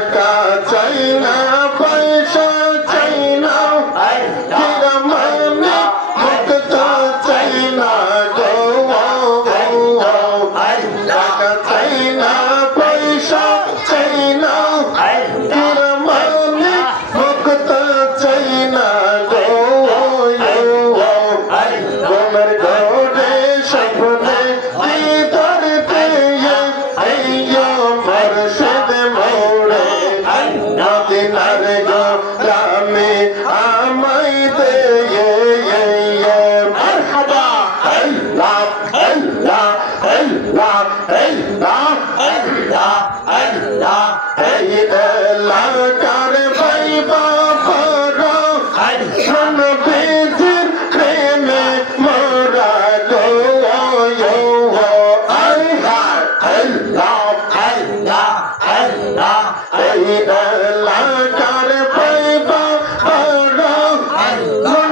টাকা চাই না পয়সা চাই না হীরা মানিক মুক্ত চাই না গো টাকা চাই না পয়সা চাই না হীরা মানিক মুক্ত চাই না গো তোমার ঘরে স্বপ্নে দিদার দিয়ে মুর্শিদ মোড়ে মদিনার গোলামি আমায় দে মারহাবা আল্লাহ আল্লাহ আল্লাহ আল্লাহ আল্লাহ আল্লাহ এই এলাকার ভাই বাবারা নবীজির প্রেমে মোরা গো আল্লাহ আল্লাহ আল্লাহ এই এলাকার ভাই বাবারা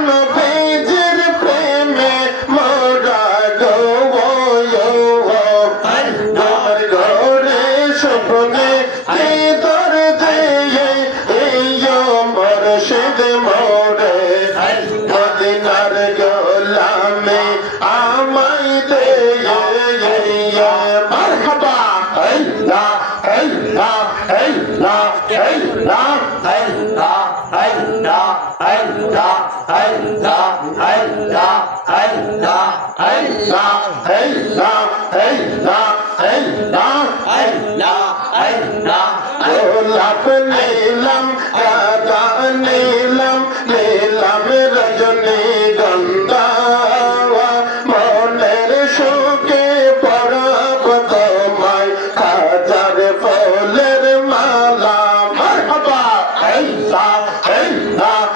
নবীজির প্রেমে মোরা গো তোমার ঘরে স্বপ্নে দিদার দিয়ে মুর্শিদ মোড়ে মদিনার গোলামি আমায় দে মারহাবা আল্লাহ আল্লাহ আল্লাহ আল্লাহ আল্লাহ আল্লাহ আল্লাহ আল্লাহ আল্লাহ আল্লাহ আল্লাহ আল্লাহ আল্লাহ আল্লাহ আল্লাহ আল্লাহ গোলাপ নীলম